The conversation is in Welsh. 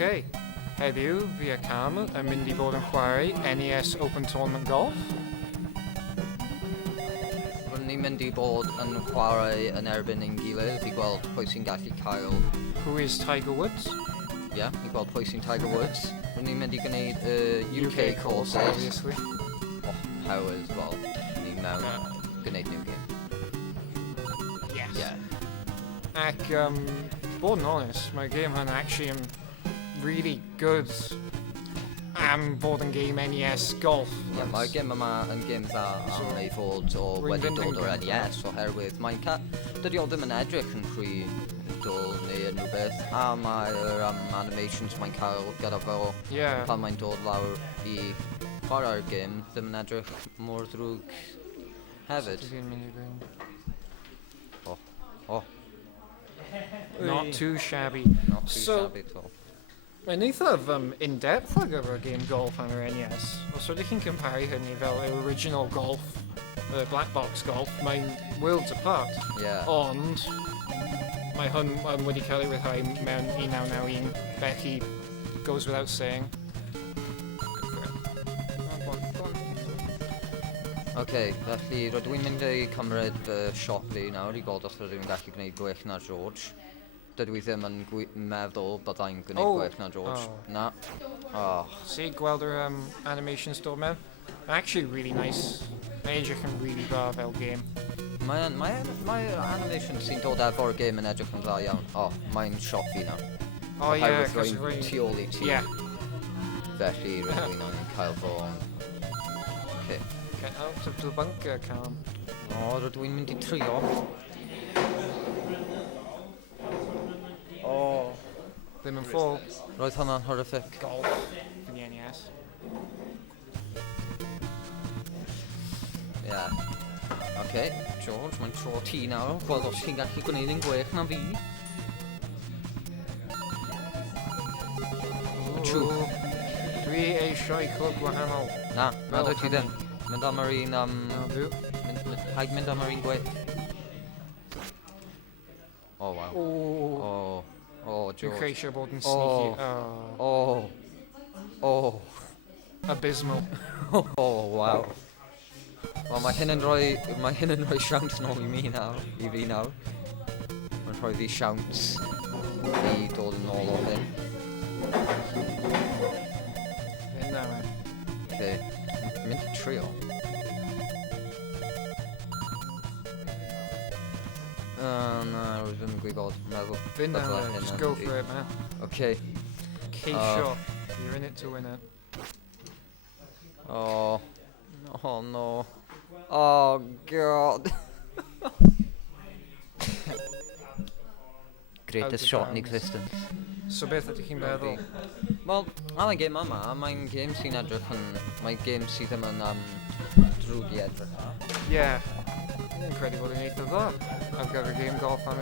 Okay. Heddiw, fi a Cam yn mynd I bod yn chwarae NES Open Tournament Golf. Rydyn ni'n mynd I bod yn chwarae yn erbyn ein gilydd I gweld pwy sy'n gallu cael... Who is Tiger Woods? I gweld pwy sy'n Tiger Woods. Rydyn ni'n mynd I gwneud UK courses. Obviously. How as well. Ni'n mewn gwneud new game. Yes. Yeah. Ac, bod yn honest, mae'r game hyn actually yn really good am bod yn game NES golf. Mae'r game yma yn game dda am ei fod o wedi dod o'r NES oherwydd mae'n dydi o ddim yn edrych yn rhy dwl neu unrhyw beth a mae'r animations mae'n cael gyda fel pan mae'n dod lawr I chwarae'r game ddim yn edrych mor ddrwg hefyd. Not too shabby. Not too shabby at all. Mae'n eithaf in-depth ar gyfer game golf am yr NES. Os ydych chi'n compare hynny fel yr original golf, black box golf, mae'n worlds apart. Ond mae hwn wedi cael ei ryddhau mewn 1991, felly goes without saying. Okay, felly rydw i'n mynd I cymryd fy shot fi nawr I gweld os rydw i'n gallu gwneud gwych na George. Dydw I ddim yn meddwl byddai'n gwneud gwych na George. Na. See, gweld yr animations dod mewn? Actually really nice. Mae'n edrych yn really dda fel game. Mae'r animations sy'n dod efo'r game yn edrych yn dda iawn. Mae'n shot fi nawr. Cos rwy'n tu ôl I ti. Felly rydw i'n cael fo... Get out of the bunker, Cam. Rydw i'n mynd I trio. Ddim yn ffôl. Roedd hwnna'n horrific. Golf. Yn the NES. George, mae'n tro ti nawr. Gweld os chi'n gallu gwneud yn gwych na fi. Dwi eisiau clwb wahanol. Na dwi ti ddim. Mynd am yr un Paid mynd am yr un gwych. Wow. George. Dwi'n creisio bod yn sneaky. Abysmal. Wow. Wel, mae hyn yn rhoi siawns nôl I fi nawr. Mae'n rhoi fi siawns I dod yn ôl o hyn. Fynd nawr. Mynd trio. Na, rwy'n ddim yn gwybod, meddwl. Fynd nawr, just go for it, man. Ceisio. You're in it to win it. No. Oh, God. Greatest shot in existence. So beth ydych chi'n meddwl? Wel, am y game yma, mae'n game sy'n edrych yn... Mae'n game sydd ddim yn drwg I edrych. Dwi'n credu bod yn eitha dda ar gyfer game golf am